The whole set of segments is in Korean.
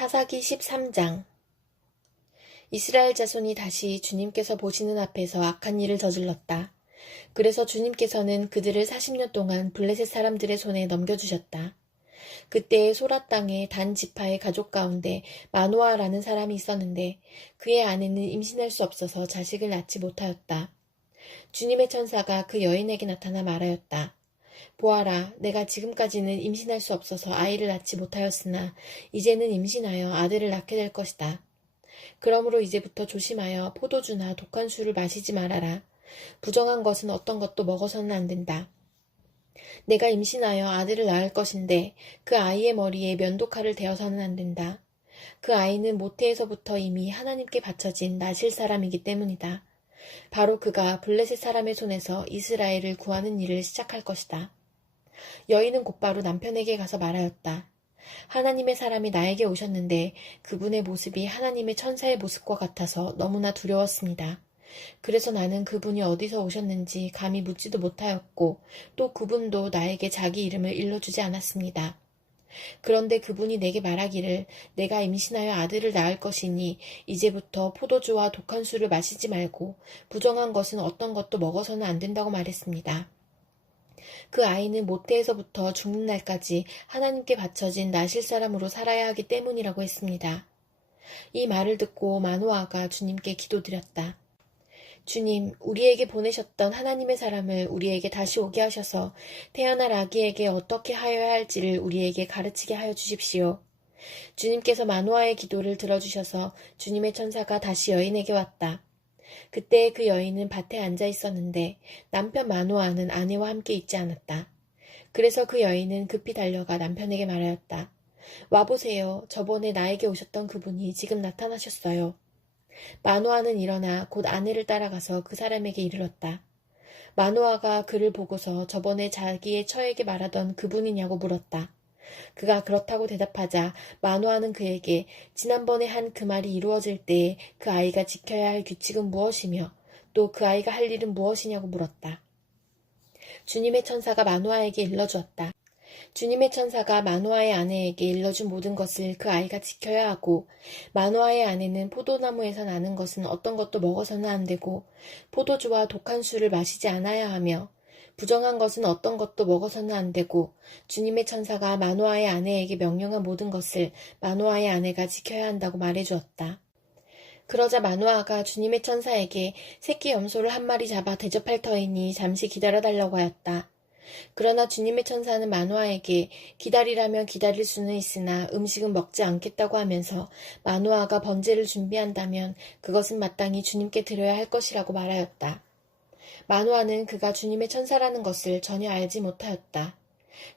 사사기 13장. 이스라엘 자손이 다시 주님께서 보시는 앞에서 악한 일을 저질렀다. 그래서 주님께서는 그들을 40년 동안 블레셋 사람들의 손에 넘겨주셨다. 그때 소라 땅의 단 지파의 가족 가운데 마노아라는 사람이 있었는데 그의 아내는 임신할 수 없어서 자식을 낳지 못하였다. 주님의 천사가 그 여인에게 나타나 말하였다. 보아라, 내가 지금까지는 임신할 수 없어서 아이를 낳지 못하였으나 이제는 임신하여 아들을 낳게 될 것이다. 그러므로 이제부터 조심하여 포도주나 독한 술을 마시지 말아라. 부정한 것은 어떤 것도 먹어서는 안 된다. 내가 임신하여 아들을 낳을 것인데 그 아이의 머리에 면도칼을 대어서는 안 된다. 그 아이는 모태에서부터 이미 하나님께 바쳐진 나실 사람이기 때문이다. 바로 그가 블레셋 사람의 손에서 이스라엘을 구하는 일을 시작할 것이다. 여인은 곧바로 남편에게 가서 말하였다. 하나님의 사람이 나에게 오셨는데 그분의 모습이 하나님의 천사의 모습과 같아서 너무나 두려웠습니다. 그래서 나는 그분이 어디서 오셨는지 감히 묻지도 못하였고 또 그분도 나에게 자기 이름을 일러주지 않았습니다. 그런데 그분이 내게 말하기를 내가 임신하여 아들을 낳을 것이니 이제부터 포도주와 독한 술을 마시지 말고 부정한 것은 어떤 것도 먹어서는 안 된다고 말했습니다. 그 아이는 모태에서부터 죽는 날까지 하나님께 바쳐진 나실 사람으로 살아야 하기 때문이라고 했습니다. 이 말을 듣고 마노아가 주님께 기도드렸다. 주님, 우리에게 보내셨던 하나님의 사람을 우리에게 다시 오게 하셔서 태어날 아기에게 어떻게 하여야 할지를 우리에게 가르치게 하여 주십시오. 주님께서 마노아의 기도를 들어주셔서 주님의 천사가 다시 여인에게 왔다. 그때 그 여인은 밭에 앉아 있었는데 남편 마노아는 아내와 함께 있지 않았다. 그래서 그 여인은 급히 달려가 남편에게 말하였다. 와보세요. 저번에 나에게 오셨던 그분이 지금 나타나셨어요. 마노아는 일어나 곧 아내를 따라가서 그 사람에게 이르렀다. 마노아가 그를 보고서 저번에 자기의 처에게 말하던 그분이냐고 물었다. 그가 그렇다고 대답하자 마노아는 그에게 지난번에 한 그 말이 이루어질 때에 그 아이가 지켜야 할 규칙은 무엇이며 또 그 아이가 할 일은 무엇이냐고 물었다. 주님의 천사가 마노아에게 일러주었다. 주님의 천사가 마노아의 아내에게 일러준 모든 것을 그 아이가 지켜야 하고 마노아의 아내는 포도나무에서 나는 것은 어떤 것도 먹어서는 안 되고 포도주와 독한 술을 마시지 않아야 하며 부정한 것은 어떤 것도 먹어서는 안 되고 주님의 천사가 마노아의 아내에게 명령한 모든 것을 마노아의 아내가 지켜야 한다고 말해주었다. 그러자 마노아가 주님의 천사에게 새끼 염소를 한 마리 잡아 대접할 터이니 잠시 기다려달라고 하였다. 그러나 주님의 천사는 마노아에게 기다리라면 기다릴 수는 있으나 음식은 먹지 않겠다고 하면서 마노아가 번제를 준비한다면 그것은 마땅히 주님께 드려야 할 것이라고 말하였다. 마노아는 그가 주님의 천사라는 것을 전혀 알지 못하였다.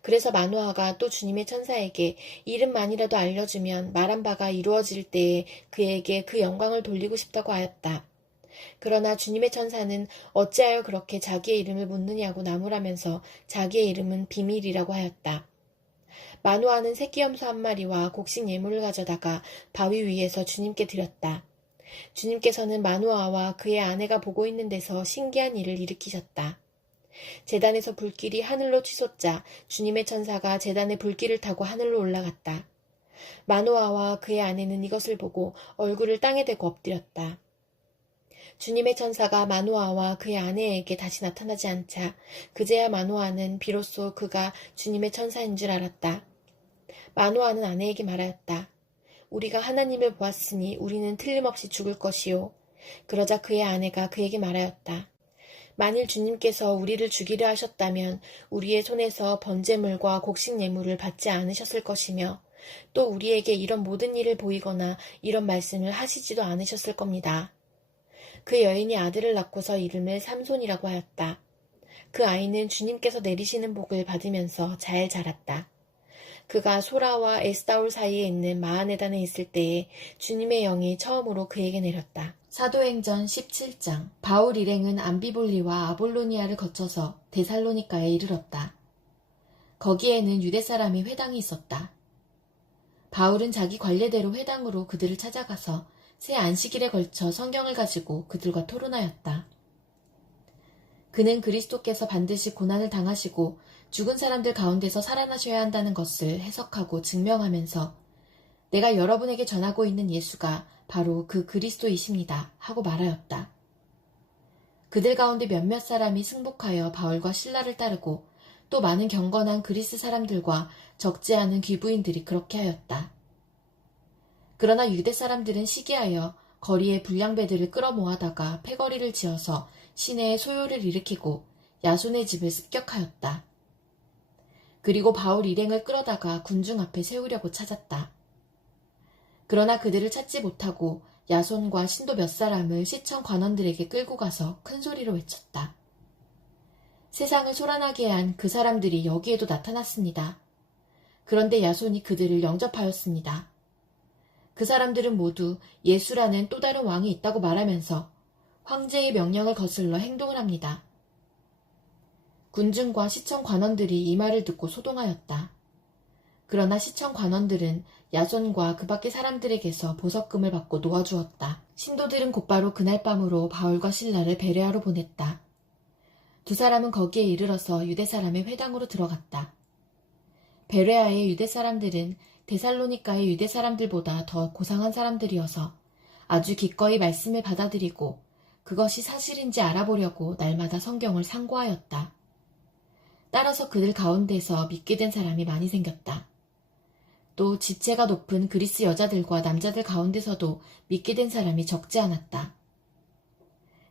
그래서 마노아가 또 주님의 천사에게 이름만이라도 알려주면 말한 바가 이루어질 때에 그에게 그 영광을 돌리고 싶다고 하였다. 그러나 주님의 천사는 어찌하여 그렇게 자기의 이름을 묻느냐고 나무라면서 자기의 이름은 비밀이라고 하였다. 마노아는 새끼 염소 한 마리와 곡식 예물을 가져다가 바위 위에서 주님께 드렸다. 주님께서는 마노아와 그의 아내가 보고 있는 데서 신기한 일을 일으키셨다. 제단에서 불길이 하늘로 치솟자 주님의 천사가 제단의 불길을 타고 하늘로 올라갔다. 마노아와 그의 아내는 이것을 보고 얼굴을 땅에 대고 엎드렸다. 주님의 천사가 마노아와 그의 아내에게 다시 나타나지 않자 그제야 마노아는 비로소 그가 주님의 천사인 줄 알았다. 마노아는 아내에게 말하였다. 우리가 하나님을 보았으니 우리는 틀림없이 죽을 것이요. 그러자 그의 아내가 그에게 말하였다. 만일 주님께서 우리를 죽이려 하셨다면 우리의 손에서 번제물과 곡식 예물을 받지 않으셨을 것이며 또 우리에게 이런 모든 일을 보이거나 이런 말씀을 하시지도 않으셨을 겁니다. 그 여인이 아들을 낳고서 이름을 삼손이라고 하였다. 그 아이는 주님께서 내리시는 복을 받으면서 잘 자랐다. 그가 소라와 에스다올 사이에 있는 마하네단에 있을 때에 주님의 영이 처음으로 그에게 내렸다. 사도행전 17장. 바울 일행은 암비볼리와 아볼로니아를 거쳐서 데살로니가에 이르렀다. 거기에는 유대 사람의 회당이 있었다. 바울은 자기 관례대로 회당으로 그들을 찾아가서 새 안식일에 걸쳐 성경을 가지고 그들과 토론하였다. 그는 그리스도께서 반드시 고난을 당하시고 죽은 사람들 가운데서 살아나셔야 한다는 것을 해석하고 증명하면서 내가 여러분에게 전하고 있는 예수가 바로 그 그리스도이십니다. 하고 말하였다. 그들 가운데 몇몇 사람이 승복하여 바울과 실라를 따르고 또 많은 경건한 그리스 사람들과 적지 않은 귀부인들이 그렇게 하였다. 그러나 유대 사람들은 시기하여 거리에 불량배들을 끌어모아다가 패거리를 지어서 시내에 소요를 일으키고 야손의 집을 습격하였다. 그리고 바울 일행을 끌어다가 군중 앞에 세우려고 찾았다. 그러나 그들을 찾지 못하고 야손과 신도 몇 사람을 시청 관원들에게 끌고 가서 큰 소리로 외쳤다. 세상을 소란하게 한 그 사람들이 여기에도 나타났습니다. 그런데 야손이 그들을 영접하였습니다. 그 사람들은 모두 예수라는 또 다른 왕이 있다고 말하면서 황제의 명령을 거슬러 행동을 합니다. 군중과 시청 관원들이 이 말을 듣고 소동하였다. 그러나 시청 관원들은 야손과 그 밖의 사람들에게서 보석금을 받고 놓아주었다. 신도들은 곧바로 그날 밤으로 바울과 실라를 베레아로 보냈다. 두 사람은 거기에 이르러서 유대 사람의 회당으로 들어갔다. 베레아의 유대 사람들은 데살로니가의 유대 사람들보다 더 고상한 사람들이어서 아주 기꺼이 말씀을 받아들이고 그것이 사실인지 알아보려고 날마다 성경을 상고하였다. 따라서 그들 가운데서 믿게 된 사람이 많이 생겼다. 또 지체가 높은 그리스 여자들과 남자들 가운데서도 믿게 된 사람이 적지 않았다.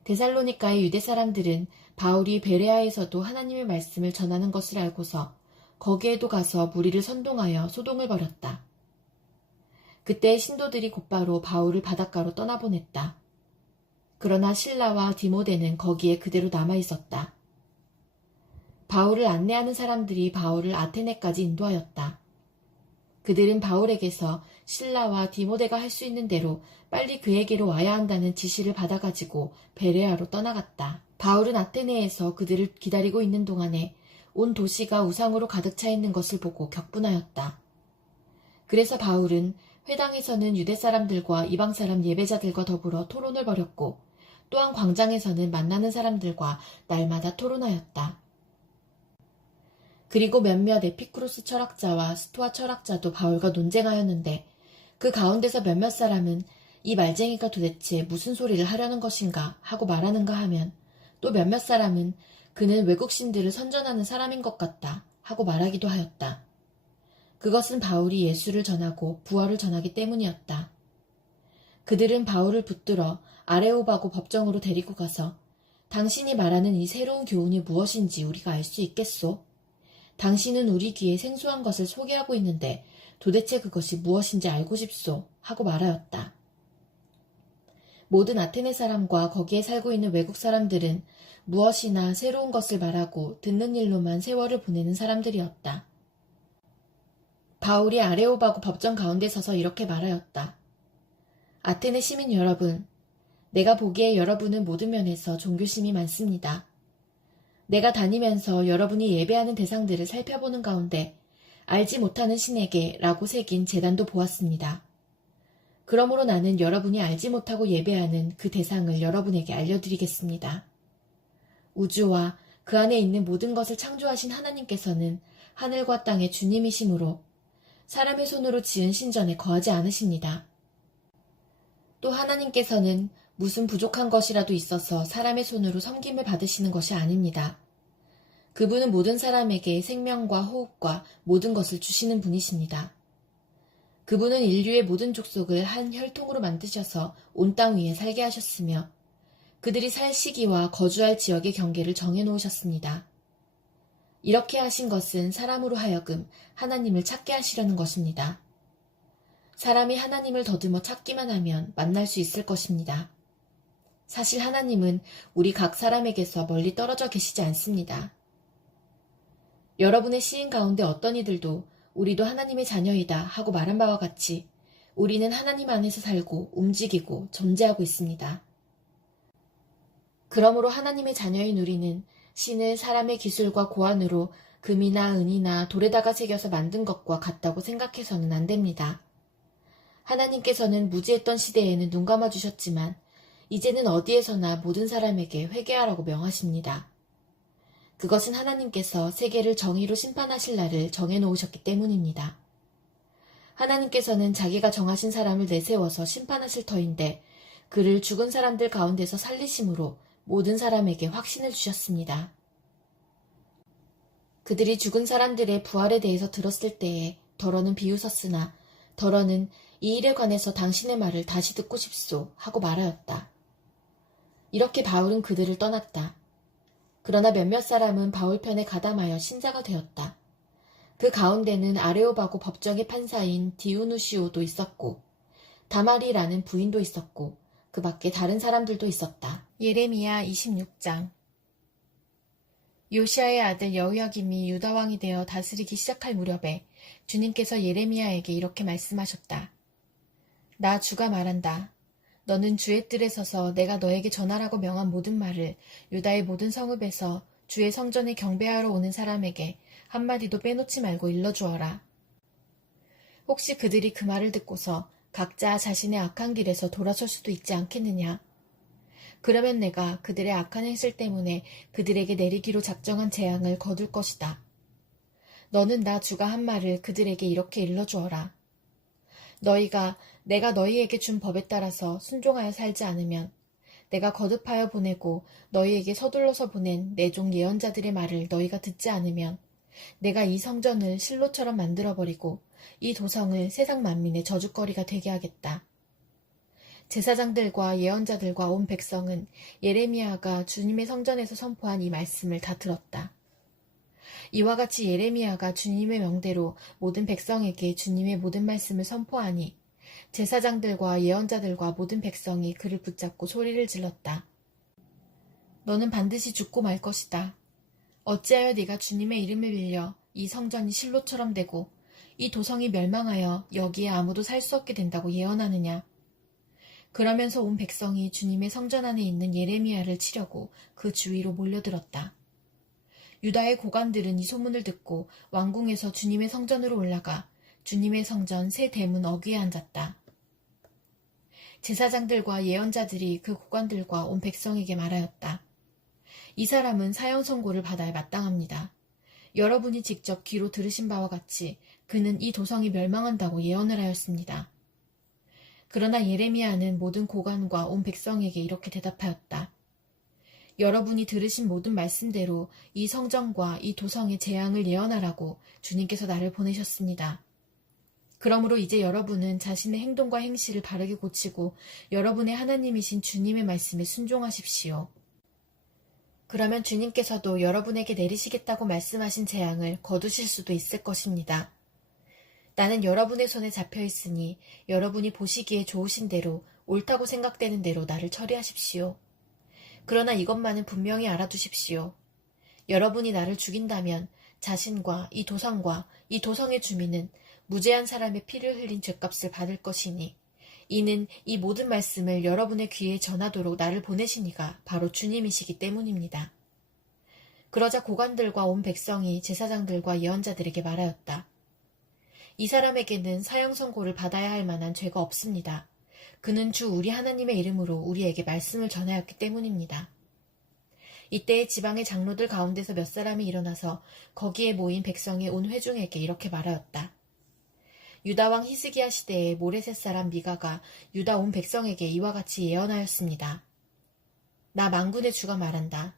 데살로니가의 유대 사람들은 바울이 베레아에서도 하나님의 말씀을 전하는 것을 알고서 거기에도 가서 무리를 선동하여 소동을 벌였다. 그때 신도들이 곧바로 바울을 바닷가로 떠나보냈다. 그러나 실라와 디모데는 거기에 그대로 남아있었다. 바울을 안내하는 사람들이 바울을 아테네까지 인도하였다. 그들은 바울에게서 실라와 디모데가 할 수 있는 대로 빨리 그에게로 와야 한다는 지시를 받아가지고 베레아로 떠나갔다. 바울은 아테네에서 그들을 기다리고 있는 동안에 온 도시가 우상으로 가득 차 있는 것을 보고 격분하였다. 그래서 바울은 회당에서는 유대 사람들과 이방 사람 예배자들과 더불어 토론을 벌였고 또한 광장에서는 만나는 사람들과 날마다 토론하였다. 그리고 몇몇 에피쿠로스 철학자와 스토아 철학자도 바울과 논쟁하였는데 그 가운데서 몇몇 사람은 이 말쟁이가 도대체 무슨 소리를 하려는 것인가 하고 말하는가 하면 또 몇몇 사람은 그는 외국신들을 선전하는 사람인 것 같다 하고 말하기도 하였다. 그것은 바울이 예수를 전하고 부활을 전하기 때문이었다. 그들은 바울을 붙들어 아레오바고 법정으로 데리고 가서 당신이 말하는 이 새로운 교훈이 무엇인지 우리가 알 수 있겠소? 당신은 우리 귀에 생소한 것을 소개하고 있는데 도대체 그것이 무엇인지 알고 싶소? 하고 말하였다. 모든 아테네 사람과 거기에 살고 있는 외국 사람들은 무엇이나 새로운 것을 말하고 듣는 일로만 세월을 보내는 사람들이었다. 바울이 아레오바고 법정 가운데 서서 이렇게 말하였다. 아테네 시민 여러분, 내가 보기에 여러분은 모든 면에서 종교심이 많습니다. 내가 다니면서 여러분이 예배하는 대상들을 살펴보는 가운데 알지 못하는 신에게 라고 새긴 제단도 보았습니다. 그러므로 나는 여러분이 알지 못하고 예배하는 그 대상을 여러분에게 알려드리겠습니다. 우주와 그 안에 있는 모든 것을 창조하신 하나님께서는 하늘과 땅의 주님이시므로 사람의 손으로 지은 신전에 거하지 않으십니다. 또 하나님께서는 무슨 부족한 것이라도 있어서 사람의 손으로 섬김을 받으시는 것이 아닙니다. 그분은 모든 사람에게 생명과 호흡과 모든 것을 주시는 분이십니다. 그분은 인류의 모든 족속을 한 혈통으로 만드셔서 온 땅 위에 살게 하셨으며 그들이 살 시기와 거주할 지역의 경계를 정해놓으셨습니다. 이렇게 하신 것은 사람으로 하여금 하나님을 찾게 하시려는 것입니다. 사람이 하나님을 더듬어 찾기만 하면 만날 수 있을 것입니다. 사실 하나님은 우리 각 사람에게서 멀리 떨어져 계시지 않습니다. 여러분의 시인 가운데 어떤 이들도 우리도 하나님의 자녀이다 하고 말한 바와 같이 우리는 하나님 안에서 살고 움직이고 존재하고 있습니다. 그러므로 하나님의 자녀인 우리는 신을 사람의 기술과 고안으로 금이나 은이나 돌에다가 새겨서 만든 것과 같다고 생각해서는 안 됩니다. 하나님께서는 무지했던 시대에는 눈 감아주셨지만 이제는 어디에서나 모든 사람에게 회개하라고 명하십니다. 그것은 하나님께서 세계를 정의로 심판하실 날을 정해놓으셨기 때문입니다. 하나님께서는 자기가 정하신 사람을 내세워서 심판하실 터인데 그를 죽은 사람들 가운데서 살리심으로 모든 사람에게 확신을 주셨습니다. 그들이 죽은 사람들의 부활에 대해서 들었을 때에 더러는 비웃었으나 더러는 이 일에 관해서 당신의 말을 다시 듣고 싶소 하고 말하였다. 이렇게 바울은 그들을 떠났다. 그러나 몇몇 사람은 바울 편에 가담하여 신자가 되었다. 그 가운데는 아레오바고 법정의 판사인 디우누시오도 있었고 다말이라는 부인도 있었고 그 밖에 다른 사람들도 있었다. 예레미야 26장. 요시아의 아들 여호야김이 유다 왕이 되어 다스리기 시작할 무렵에 주님께서 예레미야에게 이렇게 말씀하셨다. 나 주가 말한다. 너는 주의 뜰에 서서 내가 너에게 전하라고 명한 모든 말을 유다의 모든 성읍에서 주의 성전에 경배하러 오는 사람에게 한마디도 빼놓지 말고 일러주어라. 혹시 그들이 그 말을 듣고서 각자 자신의 악한 길에서 돌아설 수도 있지 않겠느냐. 그러면 내가 그들의 악한 행실 때문에 그들에게 내리기로 작정한 재앙을 거둘 것이다. 너는 나 주가 한 말을 그들에게 이렇게 일러주어라. 너희가 내가 너희에게 준 법에 따라서 순종하여 살지 않으면 내가 거듭하여 보내고 너희에게 서둘러서 보낸 내 종 예언자들의 말을 너희가 듣지 않으면 내가 이 성전을 실로처럼 만들어버리고 이 도성을 세상 만민의 저주거리가 되게 하겠다. 제사장들과 예언자들과 온 백성은 예레미야가 주님의 성전에서 선포한 이 말씀을 다 들었다. 이와 같이 예레미야가 주님의 명대로 모든 백성에게 주님의 모든 말씀을 선포하니 제사장들과 예언자들과 모든 백성이 그를 붙잡고 소리를 질렀다. 너는 반드시 죽고 말 것이다. 어찌하여 네가 주님의 이름을 빌려 이 성전이 실로처럼 되고 이 도성이 멸망하여 여기에 아무도 살 수 없게 된다고 예언하느냐. 그러면서 온 백성이 주님의 성전 안에 있는 예레미야를 치려고 그 주위로 몰려들었다. 유다의 고관들은 이 소문을 듣고 왕궁에서 주님의 성전으로 올라가 주님의 성전 새 대문 어귀에 앉았다. 제사장들과 예언자들이 그 고관들과 온 백성에게 말하였다. 이 사람은 사형 선고를 받아야 마땅합니다. 여러분이 직접 귀로 들으신 바와 같이 그는 이 도성이 멸망한다고 예언을 하였습니다. 그러나 예레미야는 모든 고관과 온 백성에게 이렇게 대답하였다. 여러분이 들으신 모든 말씀대로 이 성전과 이 도성의 재앙을 예언하라고 주님께서 나를 보내셨습니다. 그러므로 이제 여러분은 자신의 행동과 행실을 바르게 고치고 여러분의 하나님이신 주님의 말씀에 순종하십시오. 그러면 주님께서도 여러분에게 내리시겠다고 말씀하신 재앙을 거두실 수도 있을 것입니다. 나는 여러분의 손에 잡혀 있으니 여러분이 보시기에 좋으신 대로 옳다고 생각되는 대로 나를 처리하십시오. 그러나 이것만은 분명히 알아두십시오. 여러분이 나를 죽인다면 자신과 이 도성과 이 도성의 주민은 무죄한 사람의 피를 흘린 죄값을 받을 것이니 이는 이 모든 말씀을 여러분의 귀에 전하도록 나를 보내신 이가 바로 주님이시기 때문입니다. 그러자 고관들과 온 백성이 제사장들과 예언자들에게 말하였다. 이 사람에게는 사형 선고를 받아야 할 만한 죄가 없습니다. 그는 주 우리 하나님의 이름으로 우리에게 말씀을 전하였기 때문입니다. 이때에 지방의 장로들 가운데서 몇 사람이 일어나서 거기에 모인 백성의 온 회중에게 이렇게 말하였다. 유다 왕 히스기야 시대에 모레셋 사람 미가가 유다 온 백성에게 이와 같이 예언하였습니다. 나 만군의 주가 말한다.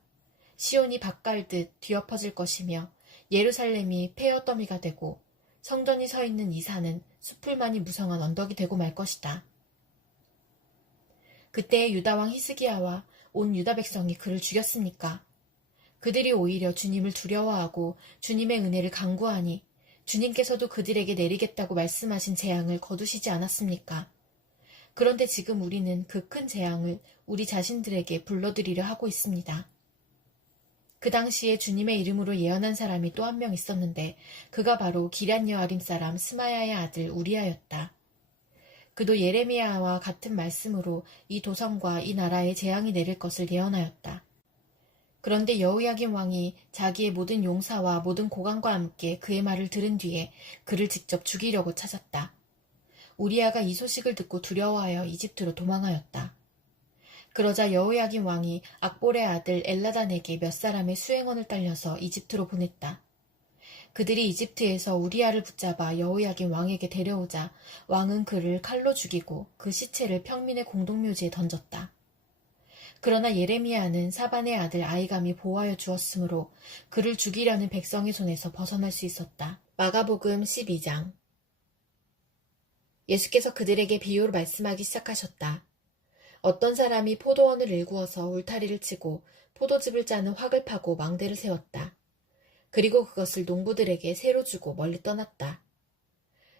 시온이 밭갈듯 뒤엎어질 것이며 예루살렘이 폐허더미가 되고 성전이 서 있는 이 산은 숲풀만이 무성한 언덕이 되고 말 것이다. 그때에 유다 왕 히스기야와 온 유다 백성이 그를 죽였습니까? 그들이 오히려 주님을 두려워하고 주님의 은혜를 간구하니 주님께서도 그들에게 내리겠다고 말씀하신 재앙을 거두시지 않았습니까? 그런데 지금 우리는 그 큰 재앙을 우리 자신들에게 불러들이려 하고 있습니다. 그 당시에 주님의 이름으로 예언한 사람이 또 한 명 있었는데 그가 바로 기럇 여아림 사람 스마야의 아들 우리아였다. 그도 예레미야와 같은 말씀으로 이 도성과 이 나라에 재앙이 내릴 것을 예언하였다. 그런데 여호야김 왕이 자기의 모든 용사와 모든 고관과 함께 그의 말을 들은 뒤에 그를 직접 죽이려고 찾았다. 우리아가 이 소식을 듣고 두려워하여 이집트로 도망하였다. 그러자 여호야김 왕이 악볼의 아들 엘라단에게 몇 사람의 수행원을 딸려서 이집트로 보냈다. 그들이 이집트에서 우리아를 붙잡아 여호야긴 왕에게 데려오자 왕은 그를 칼로 죽이고 그 시체를 평민의 공동묘지에 던졌다. 그러나 예레미야는 사반의 아들 아이감이 보호하여 주었으므로 그를 죽이려는 백성의 손에서 벗어날 수 있었다. 마가복음 12장. 예수께서 그들에게 비유로 말씀하기 시작하셨다. 어떤 사람이 포도원을 일구어서 울타리를 치고 포도즙을 짜는 확을 파고 망대를 세웠다. 그리고 그것을 농부들에게 새로 주고 멀리 떠났다.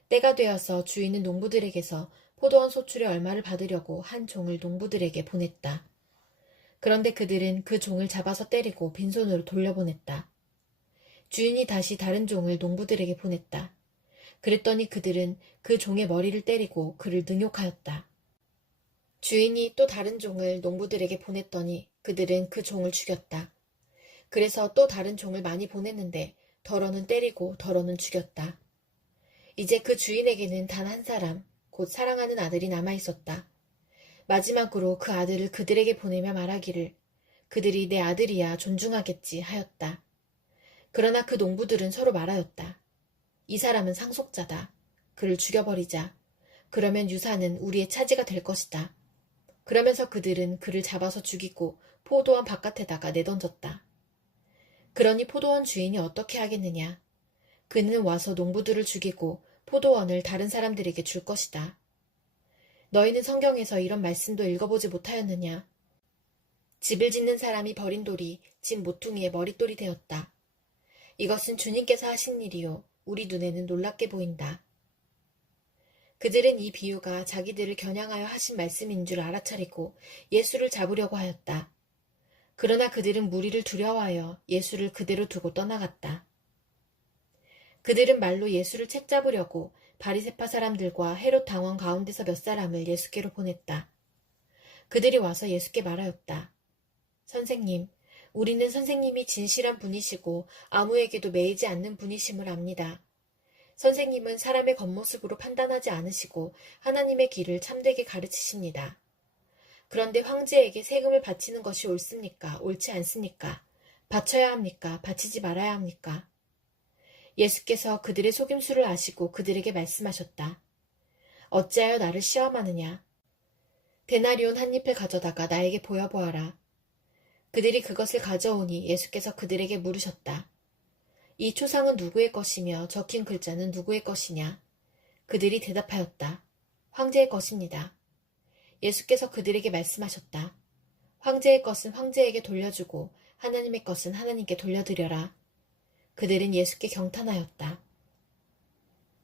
때가 되어서 주인은 농부들에게서 포도원 소출의 얼마를 받으려고 한 종을 농부들에게 보냈다. 그런데 그들은 그 종을 잡아서 때리고 빈손으로 돌려보냈다. 주인이 다시 다른 종을 농부들에게 보냈다. 그랬더니 그들은 그 종의 머리를 때리고 그를 능욕하였다. 주인이 또 다른 종을 농부들에게 보냈더니 그들은 그 종을 죽였다. 그래서 또 다른 종을 많이 보냈는데 더러는 때리고 더러는 죽였다. 이제 그 주인에게는 단 한 사람, 곧 사랑하는 아들이 남아있었다. 마지막으로 그 아들을 그들에게 보내며 말하기를 그들이 내 아들이야 존중하겠지 하였다. 그러나 그 농부들은 서로 말하였다. 이 사람은 상속자다. 그를 죽여버리자. 그러면 유산은 우리의 차지가 될 것이다. 그러면서 그들은 그를 잡아서 죽이고 포도원 바깥에다가 내던졌다. 그러니 포도원 주인이 어떻게 하겠느냐. 그는 와서 농부들을 죽이고 포도원을 다른 사람들에게 줄 것이다. 너희는 성경에서 이런 말씀도 읽어보지 못하였느냐. 집을 짓는 사람이 버린 돌이 집 모퉁이의 머릿돌이 되었다. 이것은 주님께서 하신 일이요. 우리 눈에는 놀랍게 보인다. 그들은 이 비유가 자기들을 겨냥하여 하신 말씀인 줄 알아차리고 예수를 잡으려고 하였다. 그러나 그들은 무리를 두려워하여 예수를 그대로 두고 떠나갔다. 그들은 말로 예수를 책잡으려고 바리새파 사람들과 헤롯 당원 가운데서 몇 사람을 예수께로 보냈다. 그들이 와서 예수께 말하였다. 선생님, 우리는 선생님이 진실한 분이시고 아무에게도 매이지 않는 분이심을 압니다. 선생님은 사람의 겉모습으로 판단하지 않으시고 하나님의 길을 참되게 가르치십니다. 그런데 황제에게 세금을 바치는 것이 옳습니까? 옳지 않습니까? 바쳐야 합니까? 바치지 말아야 합니까? 예수께서 그들의 속임수를 아시고 그들에게 말씀하셨다. 어찌하여 나를 시험하느냐? 데나리온 한 잎을 가져다가 나에게 보여보아라. 그들이 그것을 가져오니 예수께서 그들에게 물으셨다. 이 초상은 누구의 것이며 적힌 글자는 누구의 것이냐? 그들이 대답하였다. 황제의 것입니다. 예수께서 그들에게 말씀하셨다. 황제의 것은 황제에게 돌려주고 하나님의 것은 하나님께 돌려드려라. 그들은 예수께 경탄하였다.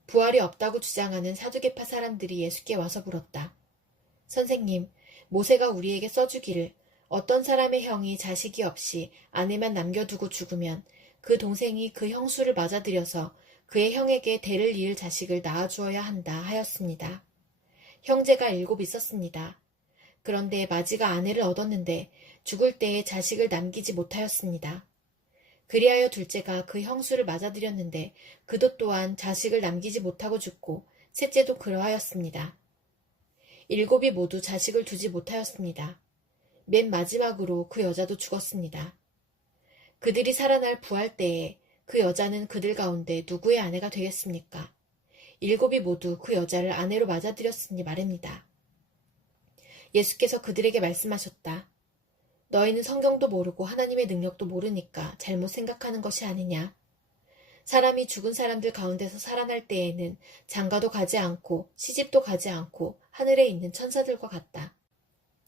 부활이 없다고 주장하는 사두개파 사람들이 예수께 와서 물었다. 선생님, 모세가 우리에게 써주기를 어떤 사람의 형이 자식이 없이 아내만 남겨두고 죽으면 그 동생이 그 형수를 맞아들여서 그의 형에게 대를 이을 자식을 낳아주어야 한다 하였습니다. 형제가 7 있었습니다. 그런데 마지가 아내를 얻었는데 죽을 때에 자식을 남기지 못하였습니다. 그리하여 둘째가 그 형수를 맞아들였는데 그도 또한 자식을 남기지 못하고 죽고 셋째도 그러하였습니다. 7이 모두 자식을 두지 못하였습니다. 맨 마지막으로 그 여자도 죽었습니다. 그들이 살아날 부활 때에 그 여자는 그들 가운데 누구의 아내가 되겠습니까? 7이 모두 그 여자를 아내로 맞아들였으니 말입니다. 예수께서 그들에게 말씀하셨다. 너희는 성경도 모르고 하나님의 능력도 모르니까 잘못 생각하는 것이 아니냐. 사람이 죽은 사람들 가운데서 살아날 때에는 장가도 가지 않고 시집도 가지 않고 하늘에 있는 천사들과 같다.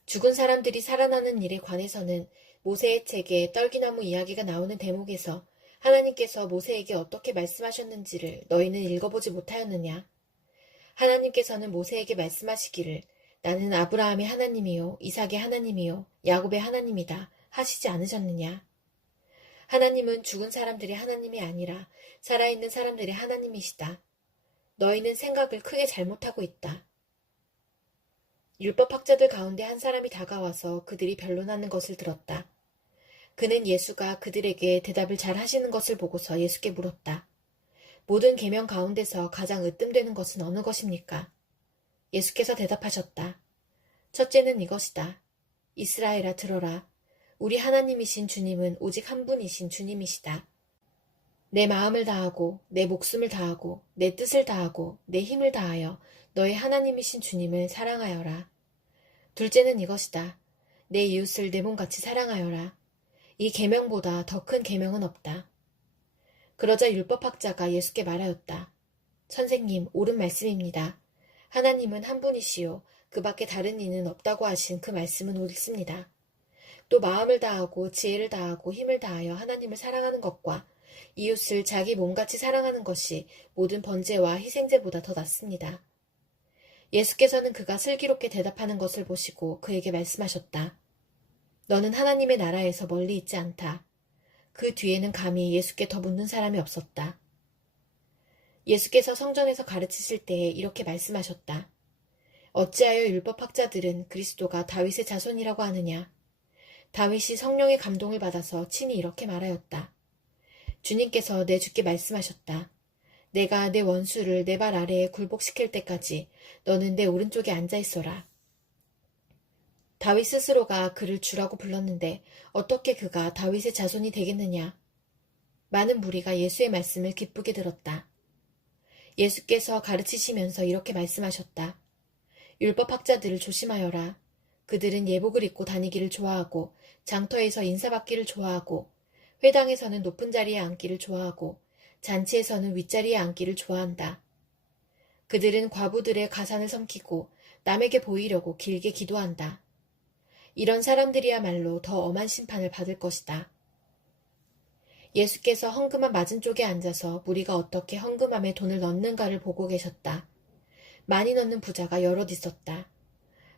죽은 사람들이 살아나는 일에 관해서는 모세의 책에 떨기나무 이야기가 나오는 대목에서 하나님께서 모세에게 어떻게 말씀하셨는지를 너희는 읽어보지 못하였느냐. 하나님께서는 모세에게 말씀하시기를 나는 아브라함의 하나님이요 이삭의 하나님이요 야곱의 하나님이다 하시지 않으셨느냐. 하나님은 죽은 사람들의 하나님이 아니라 살아있는 사람들의 하나님이시다. 너희는 생각을 크게 잘못하고 있다. 율법학자들 가운데 한 사람이 다가와서 그들이 변론하는 것을 들었다. 그는 예수가 그들에게 대답을 잘 하시는 것을 보고서 예수께 물었다. 모든 계명 가운데서 가장 으뜸되는 것은 어느 것입니까? 예수께서 대답하셨다. 첫째는 이것이다. 이스라엘아 들어라. 우리 하나님이신 주님은 오직 한 분이신 주님이시다. 내 마음을 다하고 내 목숨을 다하고 내 뜻을 다하고 내 힘을 다하여 너의 하나님이신 주님을 사랑하여라. 둘째는 이것이다. 내 이웃을 내 몸같이 사랑하여라. 이 계명보다 더 큰 계명은 없다. 그러자 율법학자가 예수께 말하였다. 선생님, 옳은 말씀입니다. 하나님은 한 분이시요 그 밖에 다른 이는 없다고 하신 그 말씀은 옳습니다. 또 마음을 다하고 지혜를 다하고 힘을 다하여 하나님을 사랑하는 것과 이웃을 자기 몸같이 사랑하는 것이 모든 번제와 희생제보다 더 낫습니다. 예수께서는 그가 슬기롭게 대답하는 것을 보시고 그에게 말씀하셨다. 너는 하나님의 나라에서 멀리 있지 않다. 그 뒤에는 감히 예수께 더 묻는 사람이 없었다. 예수께서 성전에서 가르치실 때에 이렇게 말씀하셨다. 어찌하여 율법학자들은 그리스도가 다윗의 자손이라고 하느냐? 다윗이 성령의 감동을 받아서 친히 이렇게 말하였다. 주님께서 내 주께 말씀하셨다. 내가 내 원수를 내 발 아래에 굴복시킬 때까지 너는 내 오른쪽에 앉아 있어라. 다윗 스스로가 그를 주라고 불렀는데 어떻게 그가 다윗의 자손이 되겠느냐? 많은 무리가 예수의 말씀을 기쁘게 들었다. 예수께서 가르치시면서 이렇게 말씀하셨다. 율법학자들을 조심하여라. 그들은 예복을 입고 다니기를 좋아하고 장터에서 인사받기를 좋아하고 회당에서는 높은 자리에 앉기를 좋아하고 잔치에서는 윗자리에 앉기를 좋아한다. 그들은 과부들의 가산을 삼키고 남에게 보이려고 길게 기도한다. 이런 사람들이야말로 더 엄한 심판을 받을 것이다. 예수께서 헌금함 맞은쪽에 앉아서 무리가 어떻게 헌금함에 돈을 넣는가를 보고 계셨다. 많이 넣는 부자가 여럿 있었다.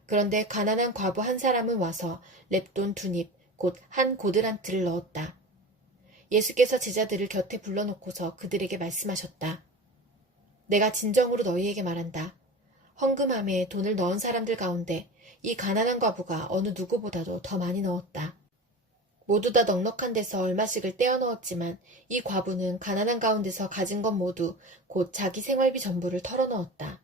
그런데 가난한 과부 한 사람은 와서 렙돈 2닙, 곧 한 고드란트를 넣었다. 예수께서 제자들을 곁에 불러놓고서 그들에게 말씀하셨다. 내가 진정으로 너희에게 말한다. 헌금함에 돈을 넣은 사람들 가운데 이 가난한 과부가 어느 누구보다도 더 많이 넣었다. 모두 다 넉넉한 데서 얼마씩을 떼어 넣었지만 이 과부는 가난한 가운데서 가진 것 모두 곧 자기 생활비 전부를 털어 넣었다.